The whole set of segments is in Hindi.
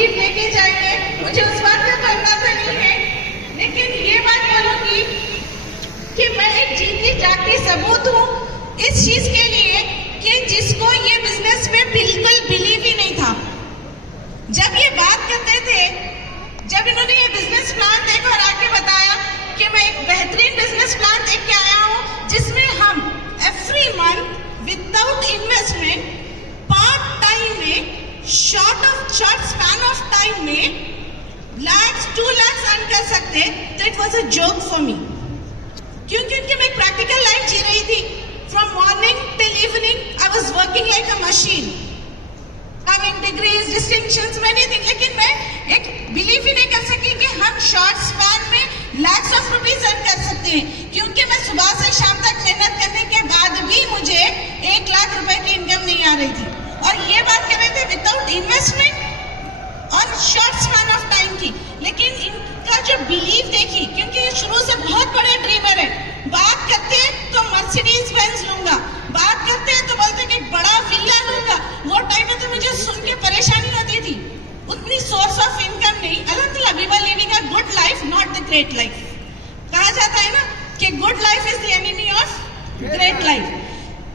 बिलीव लेके जाएंगे, मुझे उस बात का तो अंदाजा नहीं है, लेकिन ये बात बोलूंगी कि मैं एक जीती जागती सबूत हूँ इस चीज के लिए कि जिसको ये बिजनेस में बिल्कुल बिलीव ही नहीं था। जब ये बात करते थे, जब इन्होंने ये बिजनेस प्लान देखा और आके बताया कि मैं एक बेहतरीन बिजनेस प्लान देख के आया हूँ जिसमें हम every month without investment part time में शॉर्ट स्पैन ऑफ टाइम में lakhs 2 lakhs अर्न कर सकते, तो it was a joke for me, क्योंकि उनकी मैं एक प्रैक्टिकल लाइफ जी रही थी। From morning till evening I was working like a machine, having degrees, distinctions, many thing, लेकिन मैं एक बिलीव ही नहीं कर सकी कि हम शॉर्ट स्पैन में lakhs of rupees अर्न कर सकते हैं, क्योंकि मैं सुबह से शाम तक मेहनत करने के बाद भी मुझे 1 लाख रुपए की इनकम नहीं आ रही थी। और ये बात कर रहे थे विदाउट इन्वेस्टमेंट और शॉर्ट स्पैन ऑफ टाइम की। लेकिन इनका जो बिलीव देखी, क्योंकि ये शुरू से बहुत बड़े ड्रीमर है, बात करते हैं तो मर्सिडीज बेंज लूंगा, बात करते हैं तो बोलते कि बड़ा विला लूंगा। वो टाइम में तो मुझे सुन के परेशानी होती थी, उतनी सोर्स ऑफ इनकम नहीं। अल्हम्दुलिल्लाह we were living a good life, not the great life. कहा जाता है ना कि good life is the enemy of great life.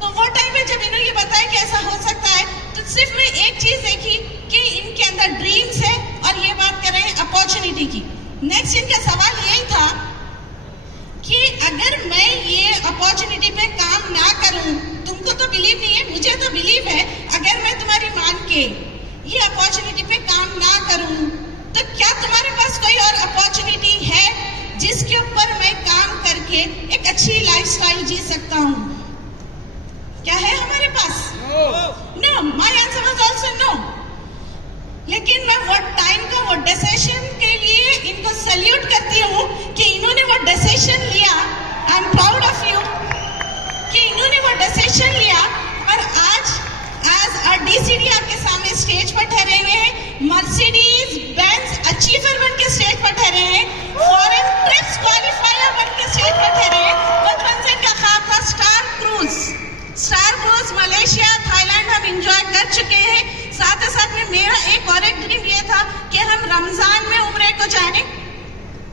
तो वो टाइम में जब इन्होंने ये बताया कि ऐसा हो सकता है, तो सिर्फ मैं एक चीज देखी कि इनके अंदर ड्रीम्स है, और ये बात कर रहे हैं अपॉर्चुनिटी की। नेक्स्ट इनका सवाल यही था कि अगर मैं ये अपॉर्चुनिटी पे काम ना करूं, तुमको तो बिलीव नहीं है, मुझे तो बिलीव है, अगर मैं तुम्हारी मान के ये अपॉर्चुनिटी पे काम ना करूं, तो क्या तुम्हारे पास कोई और अपॉर्चुनिटी है जिसके ऊपर मैं काम करके एक अच्छी लाइफस्टाइल जी सकता हूं? क्या है हमारे पास? No, my answer was also no. लेकिन मैं वो टाइम का वो डिसीजन के लिए इनको सैल्यूट करती हूँ कि इन्होंने वो डिसीजन लिया। I am proud of you कि इन्होंने वो डिसीजन लिया, और आज डीसीडी आपके सामने स्टेज पर ठहरे हुए हैं, मर्सिडीज बेंज अचीवर बन के स्टेज पर ठहरे हैं, फॉरेन ट्रिप्स क्वालिफायर बन के स्टेज पर ठहरे हैं। बचपन से इनका ख्वाब था स्टार क्रूज मलेशिया, थाईलैंड हम एंजॉय कर चुके हैं। साथ ही साथ में मेरा एक ड्रीम ये था कि हम रमजान में उम्रे को जाएं।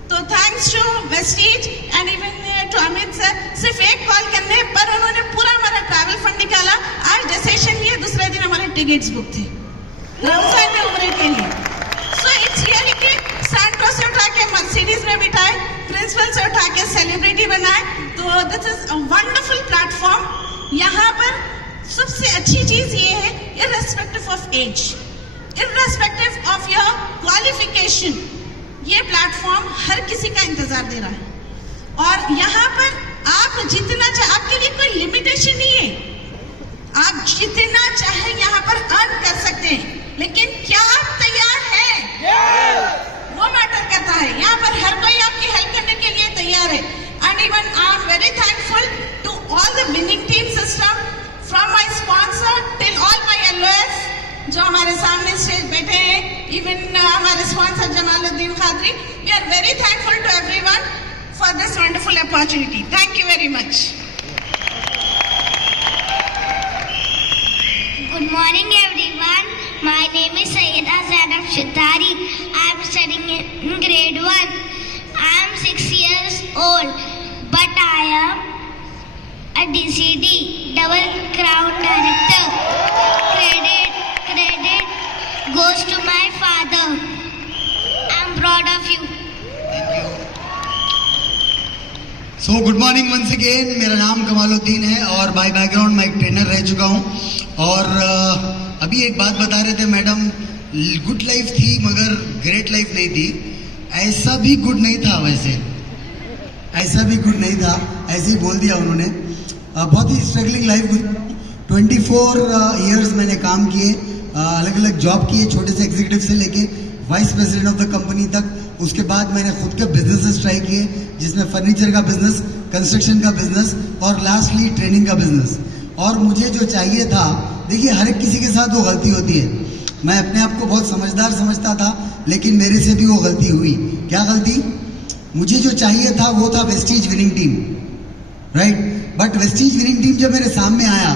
तो thanks to Vestige and even to Amit sir, सिर्फ एक कॉल करने पर उन्होंने पूरा हमारा ट्रैवल फंड निकाला। आज डिसीजन लिए, दूसरे दिन हमारे टिकट्स बुक थे रमजान में उम्रे के लिए। सो इट्स रियली कि सैंट्रो से उठा के मर्सिडीज में बिठाए, प्रिंसिपल से उठा के सेलिब्रिटी बनाए। तो this is a wonderful platform. यहाँ पर सबसे अच्छी चीज ये है, irrespective of age, irrespective of your qualification, ये प्लेटफॉर्म हर किसी का इंतजार दे रहा है। और यहाँ पर आप जितना चाहे, आपके लिए कोई लिमिटेशन नहीं है, आप जितना चाहे यहाँ पर अर्न कर सकते हैं, लेकिन क्या आप तैयार हैं? वो मैटर करता है। यहाँ पर हर कोई आपकी हेल्प करने के लिए तैयार है। And even I am very thankful to all the winning team system, from my sponsor till all my LOS जो हमारे सामने स्टेज बैठे हैं, इवन हमारे sponsor Jamaluddin Khadri. We are very thankful to everyone for this wonderful opportunity. Thank you very much. Good morning everyone. My name is Sayyida Zainab Shitari. I am studying in grade 1. I am 6 years old, but I am a DCD, Double Crown Director. Credit goes to my father. I am proud of you. So good morning once again. मेरा नाम कमालुद्दीन है और बाय बैकग्राउंड मैं एक ट्रेनर रह चुका हूँ। और अभी एक बात बता रहे थे मैडम, गुड लाइफ थी मगर ग्रेट लाइफ नहीं थी। ऐसा भी गुड नहीं था, वैसे ऐसा भी गुड नहीं था, ऐसे ही बोल दिया उन्होंने। बहुत ही स्ट्रगलिंग लाइफ। 24 इयर्स मैंने काम किए, अलग अलग जॉब किए, छोटे से एग्जीक्यूटिव से लेके vice president of the company तक। उसके बाद मैंने खुद के बिजनेसेस ट्राई किए, जिसमें फर्नीचर का बिजनेस, कंस्ट्रक्शन का बिजनेस और लास्टली ट्रेनिंग का बिजनेस। और मुझे जो चाहिए था, देखिए हर एक किसी के साथ वो गलती होती है। मैं अपने आप को बहुत समझदार समझता था, लेकिन मेरे से भी वो गलती हुई। क्या गलती? मुझे जो चाहिए था वो था Vestige winning team, right? But Vestige winning team जब मेरे सामने आया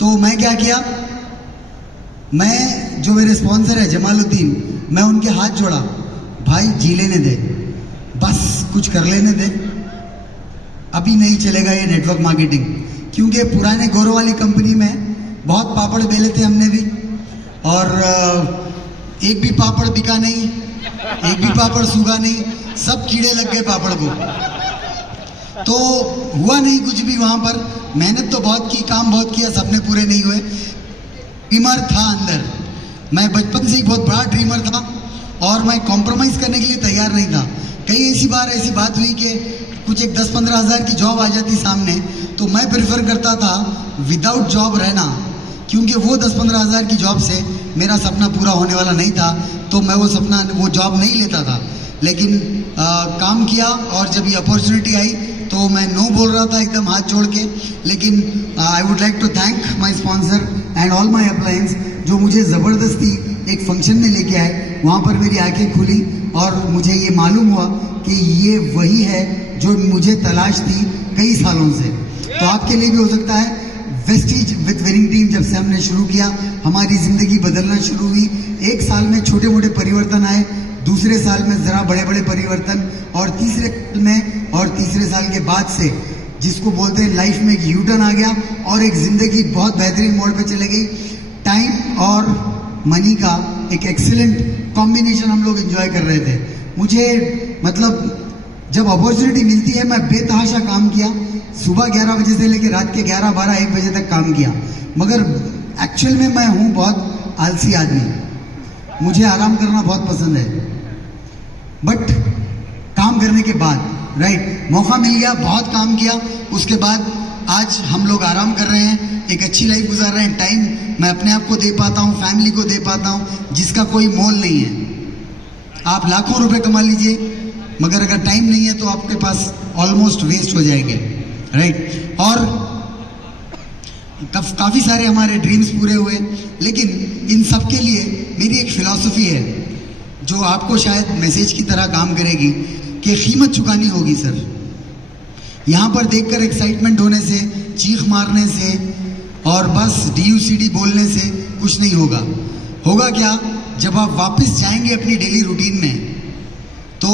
तो मैं क्या किया, मैं जो मेरे स्पॉन्सर है जमालुद्दीन, मैं उनके हाथ जोड़ा, भाई जी लेने दे, बस कुछ कर लेने दे, अभी नहीं चलेगा ये नेटवर्क मार्केटिंग। क्योंकि पुराने गौरव वाली कंपनी में बहुत पापड़ बेले थे हमने भी, और एक भी पापड़ बिका नहीं, एक भी पापड़ सूखा नहीं, सब कीड़े लग गए पापड़ को, तो हुआ नहीं कुछ भी वहां पर। मेहनत तो बहुत की, काम बहुत किया, सपने पूरे नहीं हुए। ड्रीमर था अंदर, मैं बचपन से ही बहुत बड़ा ड्रीमर था और मैं कॉम्प्रोमाइज करने के लिए तैयार नहीं था। कई ऐसी बात हुई कि कुछ एक 10-15 हज़ार की जॉब आ जाती सामने, तो मैं प्रेफर करता था विदाउट जॉब रहना, क्योंकि वो 10-15 हज़ार की जॉब से मेरा सपना पूरा होने वाला नहीं था, तो मैं वो जॉब नहीं लेता था। लेकिन काम किया और जब ये अपॉर्चुनिटी आई तो मैं नो बोल रहा था एकदम हाथ जोड़ के। लेकिन I would like to thank my sponsor and all my appliance, जो मुझे ज़बरदस्ती एक फंक्शन में लेके आए। वहाँ पर मेरी आंखें खुली और मुझे ये मालूम हुआ कि ये वही है जो मुझे तलाश थी कई सालों से। तो आपके लिए भी हो सकता है। वेस्टीज विद विनिंग टीम जब से हमने शुरू किया, हमारी ज़िंदगी बदलना शुरू हुई। एक साल में छोटे मोटे परिवर्तन आए, दूसरे साल में ज़रा बड़े बड़े परिवर्तन, और तीसरे साल के बाद से जिसको बोलते हैं लाइफ में एक यू टर्न आ गया और एक ज़िंदगी बहुत बेहतरीन मोड़ पे चले गई। टाइम और मनी का एक एक्सीलेंट कॉम्बिनेशन हम लोग एंजॉय कर रहे थे। मुझे मतलब जब अपॉर्चुनिटी मिलती है, मैं बेतहाशा काम किया, सुबह 11 बजे से लेकर रात के 11, 12, 1 बजे तक काम किया। मगर एक्चुअल में मैं हूँ बहुत आलसी आदमी, मुझे आराम करना बहुत पसंद है। बट काम करने के बाद मौका मिल गया, बहुत काम किया, उसके बाद आज हम लोग आराम कर रहे हैं, एक अच्छी लाइफ गुजार रहे हैं। टाइम मैं अपने आप को दे पाता हूँ, फैमिली को दे पाता हूँ, जिसका कोई मोल नहीं है। आप लाखों रुपए कमा लीजिए, मगर अगर टाइम नहीं है तो आपके पास ऑलमोस्ट वेस्ट हो जाएंगे, और काफ़ी सारे हमारे ड्रीम्स पूरे हुए। लेकिन इन सब के लिए मेरी एक फिलॉसफी है जो आपको शायद मैसेज की तरह काम करेगी, कि कीमत चुकानी होगी सर। यहाँ पर देखकर एक्साइटमेंट होने से, चीख मारने से और बस DUCD बोलने से कुछ नहीं होगा। होगा क्या, जब आप वापस जाएंगे अपनी डेली रूटीन में, तो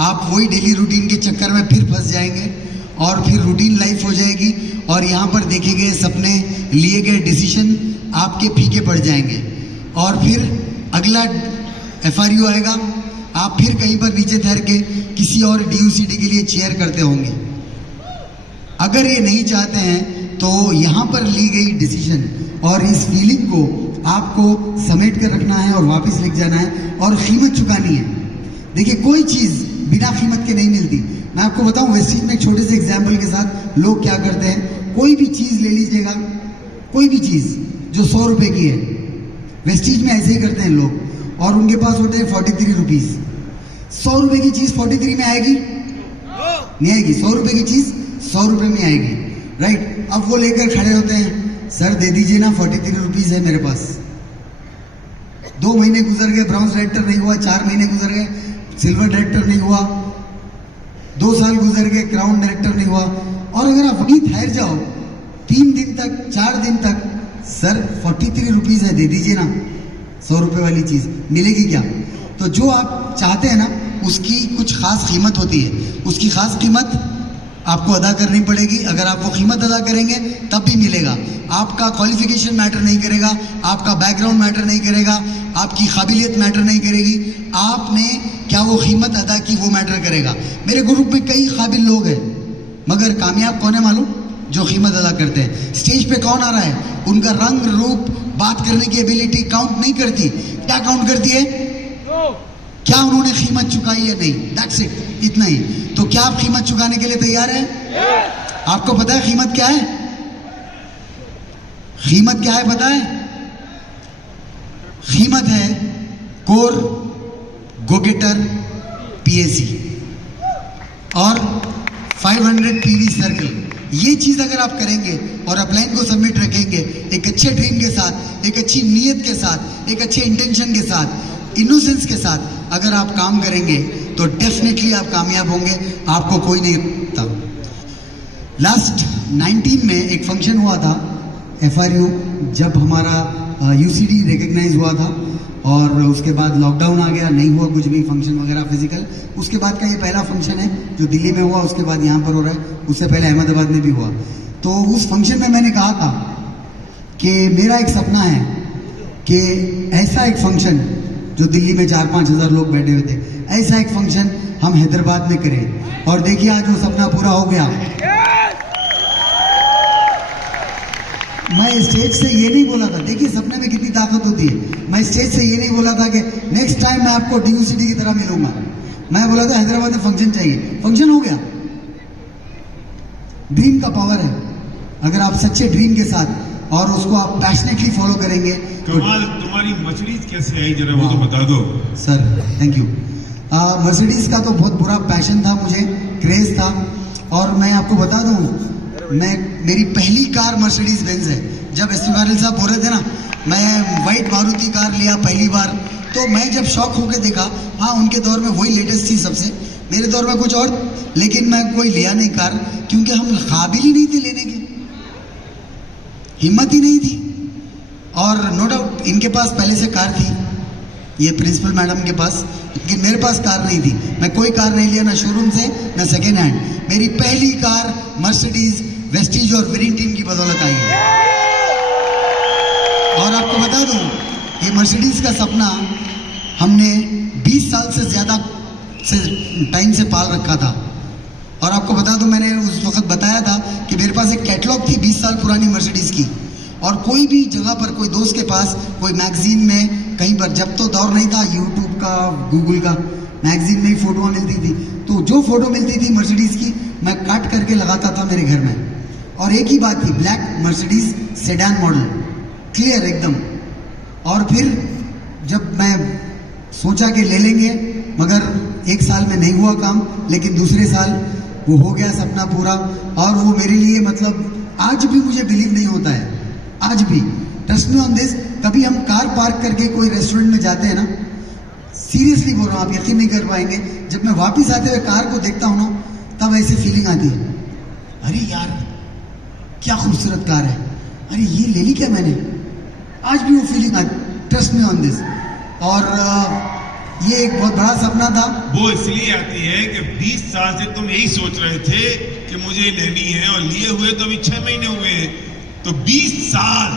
आप वही डेली रूटीन के चक्कर में फिर फंस जाएंगे और फिर रूटीन लाइफ हो जाएगी, और यहाँ पर देखे गए सपने, लिए गए डिसीजन आपके फीके पड़ जाएंगे, और फिर अगला FRU आएगा, आप फिर कहीं पर नीचे ठहर के किसी और DUCD के लिए चेयर करते होंगे। अगर ये नहीं चाहते हैं तो यहाँ पर ली गई डिसीजन और इस फीलिंग को आपको समेट कर रखना है और वापस लेके जाना है और कीमत चुकानी है। देखिए, कोई चीज़ बिना कीमत के नहीं मिलती। मैं आपको बताऊं, वेस्टीज में एक छोटे से एग्जाम्पल के साथ लोग क्या करते हैं। कोई भी चीज़ ले लीजिएगा, कोई भी चीज़ जो 100 रुपये की है, वेस्टीज में ऐसे ही करते हैं लोग, और उनके पास होते हैं 43 रुपीज़। 100 रुपये की चीज़ 43 में आएगी? नहीं आएगी। 100 रुपये की चीज़ 100 रुपये में आएगी, अब वो लेकर खड़े होते हैं, सर दे दीजिए ना, 43 रुपीज़ है मेरे पास। 2 महीने गुजर गए, ब्राउन डायरेक्टर नहीं हुआ, 4 महीने गुजर गए, सिल्वर डायरेक्टर नहीं हुआ, 2 साल गुजर गए, क्राउन डायरेक्टर नहीं हुआ, और अगर आप वहीं ठहर जाओ 3 दिन तक, 4 दिन तक, सर 43 रुपीज़ है, दे दीजिए ना। 100 रुपये वाली चीज़ मिलेगी क्या? तो जो आप चाहते हैं ना, उसकी कुछ खास कीमत होती है, उसकी खास कीमत आपको अदा करनी पड़ेगी। अगर आप वो कीमत अदा करेंगे तब भी मिलेगा। आपका क्वालिफिकेशन मैटर नहीं करेगा, आपका बैकग्राउंड मैटर नहीं करेगा, आपकी काबिलियत मैटर नहीं करेगी, आपने क्या वो कीमत अदा की वो मैटर करेगा। मेरे ग्रुप में कई काबिल लोग हैं, मगर कामयाब कौन है मालूम? जो कीमत अदा करते हैं। स्टेज पे कौन आ रहा है, उनका रंग रूप, बात करने की एबिलिटी काउंट नहीं करती। क्या काउंट करती है? क्या उन्होंने कीमत चुकाई है? नहीं, दैट्स इट, इतना ही। तो क्या आप कीमत चुकाने के लिए तैयार हैं? आपको पता है कीमत क्या है? कीमत क्या है पता है? कीमत है कोर, गोगेटर, PAC और 500 PV सर्कल। ये चीज अगर आप करेंगे और अपलाइन को सबमिट रखेंगे एक अच्छे ड्रीम के साथ, एक अच्छी नीयत के साथ, एक अच्छे इंटेंशन के साथ, इनोसेंस के साथ अगर आप काम करेंगे तो डेफिनेटली आप कामयाब होंगे, आपको कोई नहीं रोकता। लास्ट 19 में एक फंक्शन हुआ था FRU, जब हमारा UCD रिकग्नाइज हुआ था, और उसके बाद लॉकडाउन आ गया, नहीं हुआ कुछ भी फंक्शन वगैरह फिजिकल। उसके बाद का ये पहला फंक्शन है जो दिल्ली में हुआ, उसके बाद यहाँ पर हो रहा है, उससे पहले अहमदाबाद में भी हुआ। तो उस फंक्शन में मैंने कहा था कि मेरा एक सपना है कि ऐसा एक फंक्शन जो दिल्ली में 4-5 हज़ार लोग बैठे हुए थे, ऐसा एक फंक्शन हम हैदराबाद में करें। और देखिए आज वो सपना पूरा हो गया। मैं स्टेज से ये नहीं बोला था, देखिए सपने में कितनी ताकत होती है। मैं स्टेज से ये नहीं बोला था कि नेक्स्ट टाइम मैं आपको ड्यू सिटी की तरह मिलूंगा। मैं बोला था हैदराबाद में फंक्शन चाहिए, फंक्शन हो गया। ड्रीम का पावर है, अगर आप सच्चे ड्रीम के साथ और उसको आप पैशनेटली फॉलो करेंगे। कमाल, तुम्हारी मर्सिडीज कैसे आई जरा वो तो बता दो सर। Thank you. मर्सिडीज का तो बहुत बुरा पैशन था मुझे, क्रेज था। और मैं आपको बता दूं, मेरी पहली कार मर्सिडीज बेंज है। जब एस पी साहब बोल रहे थे ना, मैं वाइट मारुति कार लिया पहली बार, तो मैं जब शौक होकर देखा, हाँ उनके दौर में वही लेटेस्ट थी सबसे, मेरे दौर में कुछ और, लेकिन मैं कोई लिया नहीं कार, क्योंकि हम काबिल ही नहीं थे लेने के, हिम्मत ही नहीं थी। और नो डाउट इनके पास पहले से कार थी, ये प्रिंसिपल मैडम के पास, लेकिन मेरे पास कार नहीं थी। मैं कोई कार नहीं लिया, ना शोरूम से ना सेकेंड हैंड। मेरी पहली कार मर्सिडीज वेस्टीज और वेरिंटीन की बदौलत आई है। और आपको बता दूं, ये मर्सिडीज का सपना हमने 20 साल से ज़्यादा से टाइम से पाल रखा था। और आपको बता दूं, मैंने उस वक्त बताया था कि मेरे पास एक कैटलॉग थी 20 साल पुरानी मर्सिडीज की, और कोई भी जगह पर, कोई दोस्त के पास, कोई मैगजीन में, कहीं पर, जब तो दौर नहीं था यूट्यूब का, गूगल का, मैगजीन में ही फोटोआं मिलती थी, तो जो फोटो मिलती थी मर्सिडीज की मैं काट करके लगाता था मेरे घर में। और एक ही बात थी, black Mercedes sedan model, clear एकदम। और फिर जब मैं सोचा कि ले लेंगे, मगर एक साल में नहीं हुआ काम, लेकिन दूसरे साल वो हो गया सपना पूरा। और वो मेरे लिए मतलब आज भी मुझे बिलीव नहीं होता है, आज भी, ट्रस्ट मी ऑन दिस। कभी हम कार पार्क करके कोई रेस्टोरेंट में जाते हैं ना, सीरियसली बोल रहा हूँ, आप यकीन नहीं कर पाएंगे, जब मैं वापस आते हुए कार को देखता हूँ ना, तब ऐसी फीलिंग आती है, अरे यार क्या खूबसूरत कार है, अरे ये ले ली क्या मैंने। आज भी वो फीलिंग आती, ट्रस्ट मी ऑन दिस। और ये एक बहुत बड़ा सपना था। वो इसलिए आती है कि 20 साल से तुम यही सोच रहे थे कि मुझे लेनी है, और लिए हुए तो अभी 6 महीने हुए हैं, तो 20 साल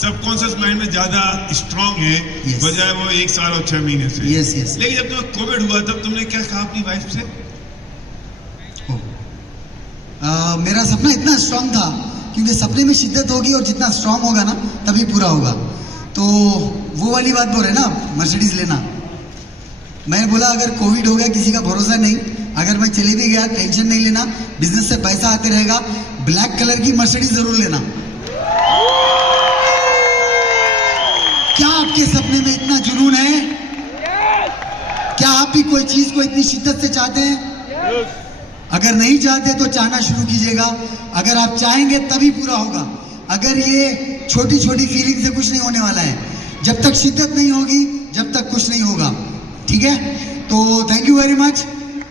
सबकॉन्शियस माइंड में ज्यादा स्ट्रांग है, Yes. बजाय वो 1 साल और 6 महीने से। Yes yes. लेकिन जब तुम्हें कोविड हुआ तब तुमने क्या कहा अपनी वाइफ से? मेरा सपना इतना स्ट्रांग था, क्योंकि सपने में शिद्दत होगी और जितना स्ट्रांग होगा ना तभी पूरा होगा। तो वो वाली बात बोल रहे ना, मर्सिडीज लेना। मैंने बोला अगर कोविड हो गया, किसी का भरोसा नहीं, अगर मैं चले भी गया टेंशन नहीं लेना, बिजनेस से पैसा आते रहेगा, ब्लैक कलर की मर्सिडीज जरूर लेना। क्या आपके सपने में इतना जुनून है? क्या आप भी कोई चीज को इतनी शिद्दत से चाहते हैं? अगर नहीं चाहते तो चाहना शुरू कीजिएगा। अगर आप चाहेंगे तभी पूरा होगा। अगर ये छोटी छोटी फीलिंग से कुछ नहीं होने वाला है, जब तक शिद्दत नहीं होगी, जब तक कुछ नहीं होगा। ठीक है, तो थैंक यू वेरी मच।